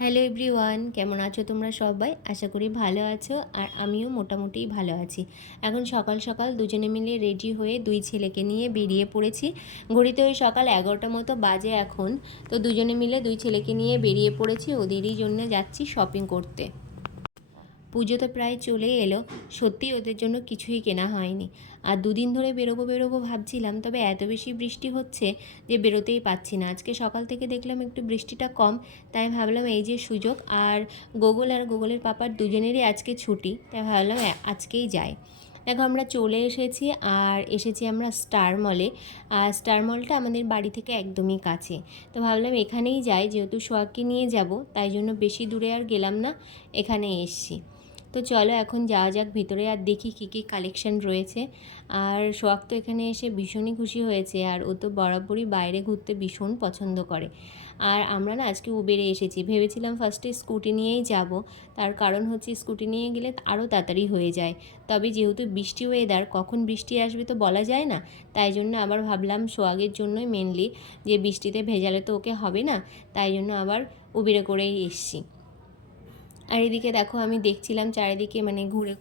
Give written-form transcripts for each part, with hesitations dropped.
Hello everyone, কেমন আছো তোমরা সবাই? আশা করি ভালো আছো আর আমিও মোটামুটি ভালো আছি। এখন সকাল সকাল দুজনে মিলে রেডি হয়ে দুই ছেলেকে নিয়ে বেরিয়ে পড়েছি। ঘড়িতে ওই সকাল 11টা মতো বাজে এখন। তো দুজনে মিলে দুই ছেলেকে নিয়ে বেরিয়ে পড়েছি, ওদেরই জন্য যাচ্ছি শপিং করতে। পুজো তো প্রায় চলেই এলো, সত্যিই ওদের জন্য কিছুই কেনা হয়নি। আর দুদিন ধরে বেরোবো বেরোবো ভাবছিলাম, তবে এত বেশি বৃষ্টি হচ্ছে যে বেরোতেই পাচ্ছি না। আজকে সকাল থেকে দেখলাম একটু বৃষ্টিটা কম, তাই ভাবলাম এই যে সুযোগ। আর গোগল আর গোগলের পাপার দুজনেরই আজকে ছুটি, তাই ভাবলাম আজকেই যাই। দেখো আমরা চলে এসেছি, আর এসেছি আমরা স্টার মলে। আর স্টার মলটা আমাদের বাড়ি থেকে একদমই কাছে, তো ভাবলাম এখানেই যাই, যেহেতু সোহাগকে নিয়ে যাব তাই জন্য বেশি দূরে আর গেলাম না, এখানে এসছি। তো চলো এখন যাওয়া যাক ভিতরে, আর দেখি কী কী কালেকশান রয়েছে। আর সোহাগ তো এখানে এসে ভীষণই খুশি হয়েছে, আর ও তো বরাবরই বাইরে ঘুরতে ভীষণ পছন্দ করে। আর আমরা না আজকে উবেরে এসেছি, ভেবেছিলাম ফার্স্টে স্কুটি নিয়েই যাব, তার কারণ হচ্ছে স্কুটি নিয়ে গেলে আরও তাড়াতাড়ি হয়ে যায়। তবে যেহেতু বৃষ্টি ওয়েদার, কখন বৃষ্টি আসবে তো বলা যায় না, তাই জন্য আবার ভাবলাম সোহাগের জন্যই মেনলি, যে বৃষ্টিতে ভেজালে তো ওকে হবে না, তাই জন্য আবার উবেরে করেই এসছি। আর এদিকে দেখো আমি দেখছিলাম চারিদিকে, মানে ঘুরে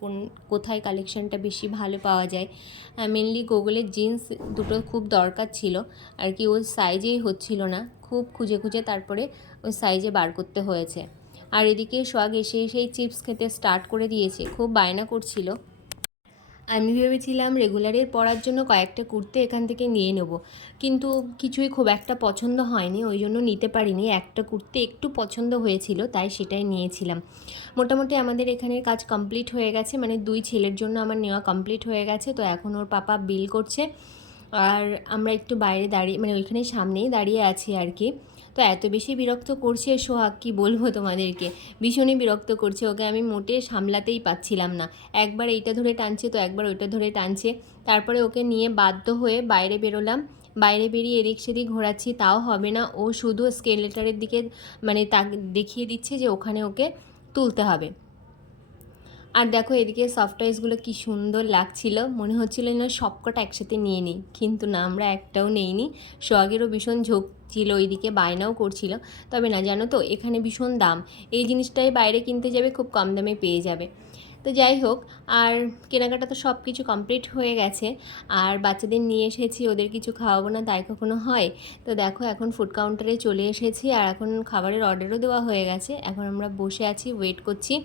কোথায় কালেকশানটা বেশি ভালো পাওয়া যায়। মেনলি গুগলের জিন্স দুটো খুব দরকার ছিল, আর কি ওই সাইজেই হচ্ছিল না, খুব খুঁজে খুঁজে তারপরে ওই সাইজে বার করতে হয়েছে। আর এদিকে সোহাগ এসে এসেই চিপস খেতে স্টার্ট করে দিয়েছে, খুব বায়না করছিল। আমি ভেবেছিলাম রেগুলারের পরার জন্য কয়েকটা কুর্তি এখান থেকে নিয়ে নেব, কিন্তু কিছুই খুব একটা পছন্দ হয়নি, ওই জন্য নিতে পারিনি। একটা কুর্তি একটু পছন্দ হয়েছিল, তাই সেটাই নিয়েছিলাম। মোটামুটি আমাদের এখানের কাজ কমপ্লিট হয়ে গেছে, মানে দুই ছেলের জন্য আমার নেওয়া কমপ্লিট হয়ে গেছে। তো এখন ওর পাপা বিল করছে, আর আমরা একটু বাইরে দাঁড়িয়ে, মানে ওইখানে সামনেই দাঁড়িয়ে আছি আর কি। তো এত বেশি বিরক্ত করছে সোহাগ, কি বলবো তোমাদেরকে, ভীষণই বিরক্ত করছে। ওকে আমি মোটে সামলাতেই পাচ্ছিলাম না, একবার এইটা ধরে টানছে তো একবার ওইটা ধরে টানছে। তারপরে ওকে নিয়ে বাধ্য হয়ে বাইরে বেরোলাম। বাইরে বেরিয়ে এদিক সেদিক ঘোরাচ্ছি, তাও হবে না, ও শুধু স্কেলেটারের দিকে মানে তা দেখিয়ে দিচ্ছে যে ওখানে ওকে তুলতে হবে। আর দেখো এদিকে সফট টয়েসগুলো কী সুন্দর লাগছিল, মনে হচ্ছিল না সবকটা একসাথে নিয়ে নিই, কিন্তু না, আমরা একটাও নেইনি। সোহাগেরও ভীষণ ঝোঁক ছিল, ওইদিকে বায়নাও করছিল। তবে না, জানো তো এখানে ভীষণ দাম, এই জিনিসটাই বাইরে কিনতে যাবে খুব কম দামে পেয়ে যাবে। তো যাই হোক, আর কেনাকাটা তো সব কিছু কমপ্লিট হয়ে গেছে। আর বাচ্চাদের নিয়ে এসেছি, ওদের কিছু খাওয়াবো না তাই কখনো হয়? তো দেখো এখন ফুড কাউন্টারে চলে এসেছি, আর এখন খাবারের অর্ডারও দেওয়া হয়ে গেছে। এখন আমরা বসে আছি, ওয়েট করছি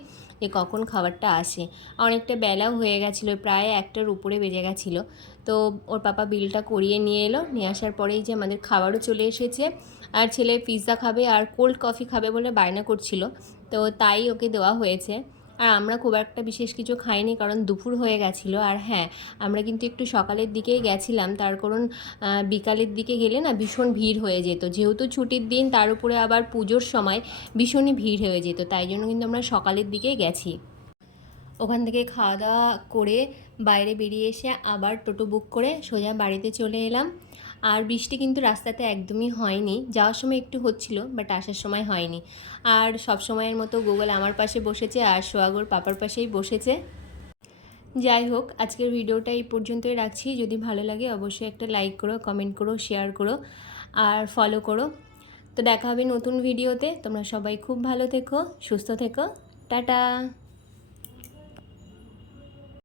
যে কখন খাবারটা আসে। অনেকটা বেলাও হয়ে গেছিলো, প্রায় 1টার উপরে বেজে গেছিলো। তো ওর পাপা বিলটা করিয়ে নিয়ে এলো, নিয়ে আসার পরেই যে আমাদের খাবারও চলে এসেছে। আর ছেলে পিৎজা খাবে আর কোল্ড কফি খাবে বলে বায়না করছিল, তো তাই ওকে দেওয়া হয়েছে। আর আমরা খুব একটা বিশেষ কিছু খাইনি, কারণ দুপুর হয়ে গেছিলো। আর হ্যাঁ, আমরা কিন্তু একটু সকালের দিকেই গেছিলাম, তার কারণ বিকালের দিকে গেলে না ভীষণ ভিড় হয়ে যেত, যেহেতু ছুটির দিন, তার উপরে আবার পুজোর সময় ভীষণই ভিড় হয়ে যেত, তাই জন্য কিন্তু আমরা সকালের দিকেই গেছি। ওখান থেকে খাওয়া দাওয়া করে বাইরে বেরিয়ে এসে আবার টোটো বুক করে সোজা বাড়িতে চলে এলাম। আর বৃষ্টি কিন্তু রাস্তাতে একদমই হয়নি, যাওয়ার সময় একটু হচ্ছিল, বাট আসার সময় হয়নি। আর সব সময়ের মতো গুগল আমার পাশে বসেছে, আর সোহাগর পাপার পাশেই বসেছে। যাই হোক, আজকের ভিডিওটা এই পর্যন্তই রাখছি। যদি ভালো লাগে অবশ্যই একটা লাইক করো, কমেন্ট করো, শেয়ার করো, আর ফলো করো। তো দেখা হবে নতুন ভিডিওতে। তোমরা সবাই খুব ভালো থেকো, সুস্থ থেকো। টাটা।